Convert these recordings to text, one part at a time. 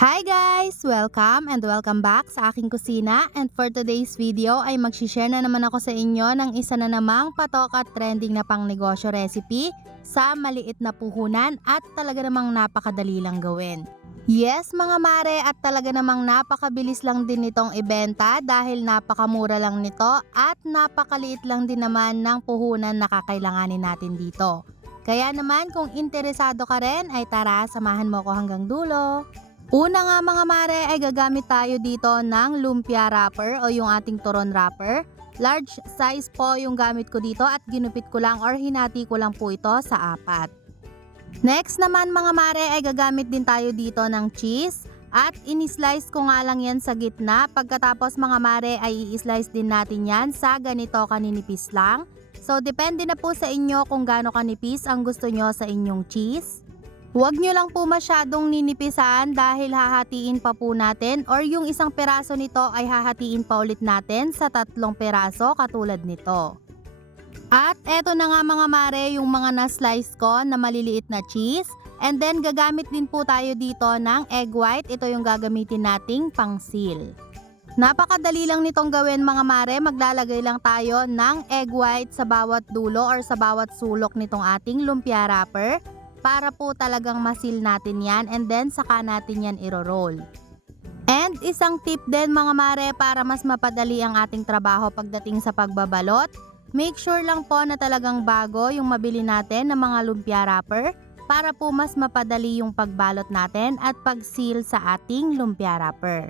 Hi guys! Welcome back sa aking kusina, and for today's video ay magsishare na naman ako sa inyo ng isa na namang patok at trending na pang negosyo recipe sa maliit na puhunan at talaga namang napakadali lang gawin. Yes mga mare, at talaga namang napakabilis lang din nitong ibenta dahil napakamura lang nito at napakaliit lang din naman ng puhunan na kakailanganin natin dito. Kaya naman kung interesado ka rin ay tara, samahan mo ko hanggang dulo. Una nga mga mare ay gagamit tayo dito ng lumpia wrapper o yung ating turon wrapper. Large size po yung gamit ko dito at ginupit ko lang or hinati ko lang po ito sa 4. Next naman mga mare ay gagamit din tayo dito ng cheese at in-slice ko nga lang yan sa gitna. Pagkatapos mga mare ay i-slice din natin yan sa ganito kaninipis lang. So depende na po sa inyo kung gaano kanipis ang gusto nyo sa inyong cheese. Huwag nyo lang po masyadong ninipisan dahil hahatiin pa po natin, or yung isang peraso nito ay hahatiin pa ulit natin sa 3 peraso katulad nito. At eto na nga mga mare yung mga na-slice ko na maliliit na cheese. And then gagamit din po tayo dito ng egg white. Ito yung gagamitin nating pang-seal. Napakadali lang nitong gawin mga mare. Maglalagay lang tayo ng egg white sa bawat dulo or sa bawat sulok nitong ating lumpia wrapper, para po talagang masil natin yan, and then saka natin yan iro-roll. And isang tip din mga mare para mas mapadali ang ating trabaho pagdating sa pagbabalot, make sure lang po na talagang bago yung mabili natin ng mga lumpia wrapper para po mas mapadali yung pagbalot natin at pag-seal sa ating lumpia wrapper.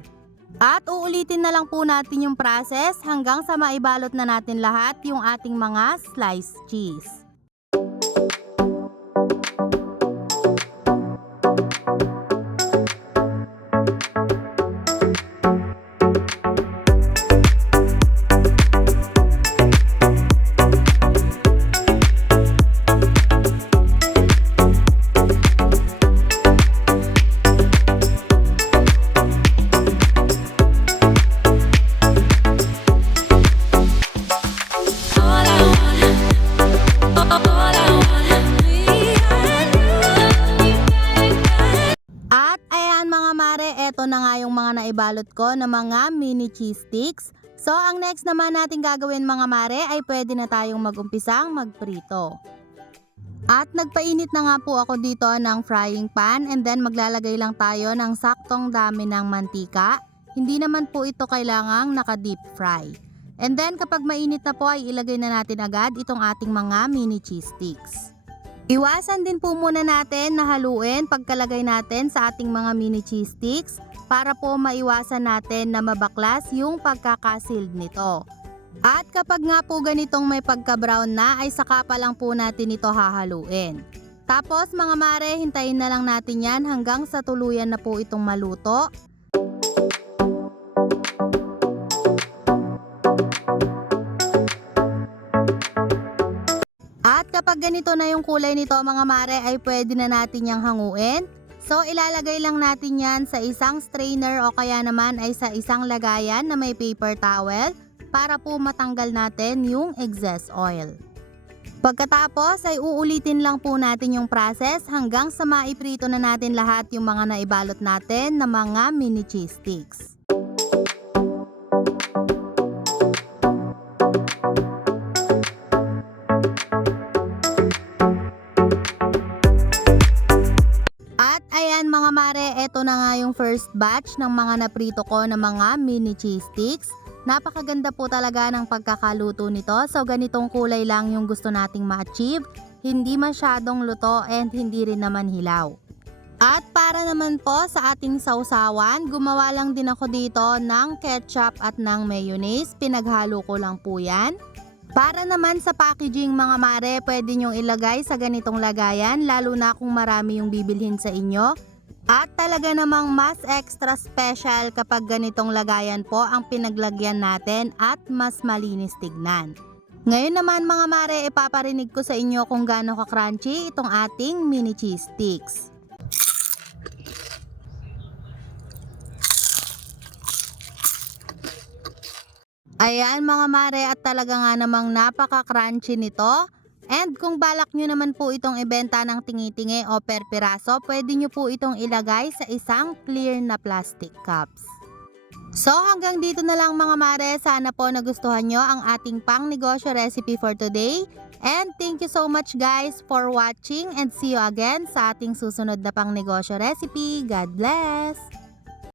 At uulitin na lang po natin yung process hanggang sa maibalot na natin lahat yung ating mga sliced cheese. Ito na nga yung mga naibalot ko na mga mini cheese sticks. So ang next naman natin gagawin mga mare ay pwede na tayong magumpisang magprito. At nagpainit na nga po ako dito ng frying pan, and then maglalagay lang tayo ng saktong dami ng mantika. Hindi naman po ito kailangang naka-deep fry. And then kapag mainit na po ay ilagay na natin agad itong ating mga mini cheese sticks. Iwasan din po muna natin na haluin pagkalagay natin sa ating mga mini cheese sticks para po maiwasan natin na mabaklas yung pagkakasealed nito. At kapag nga po ganitong may pagka-brown na ay saka pa lang po natin ito hahaluin. Tapos mga mare, hintayin na lang natin yan hanggang sa tuluyan na po itong maluto. At kapag ganito na yung kulay nito mga mare ay pwede na natin yang hanguin. So ilalagay lang natin yan sa isang strainer o kaya naman ay sa isang lagayan na may paper towel para po matanggal natin yung excess oil. Pagkatapos ay uulitin lang po natin yung process hanggang sa maiprito na natin lahat yung mga naibalot natin na mga mini cheese sticks. Ayan mga mare, eto na nga yung first batch ng mga naprito ko na mga mini cheese sticks. Napakaganda po talaga ng pagkakaluto nito. So ganitong kulay lang yung gusto nating ma-achieve. Hindi masyadong luto and hindi rin naman hilaw. At para naman po sa ating sausawan, gumawa lang din ako dito ng ketchup at ng mayonnaise. Pinaghalo ko lang po yan. Para naman sa packaging mga mare, pwede nyong ilagay sa ganitong lagayan, lalo na kung marami yung bibilhin sa inyo. At talaga namang mas extra special kapag ganitong lagayan po ang pinaglagyan natin at mas malinis tignan. Ngayon naman mga mare, ipaparinig ko sa inyo kung gaano ka-crunchy itong ating mini cheese sticks. Ayan mga mare, at talaga nga namang napaka-crunchy nito. And kung balak nyo naman po itong ibenta ng tingi-tingi o per piraso, pwede nyo po itong ilagay sa isang clear na plastic cups. So hanggang dito na lang mga mare, sana po nagustuhan nyo ang ating pang negosyo recipe for today. And thank you so much guys for watching and see you again sa ating susunod na pang negosyo recipe. God bless!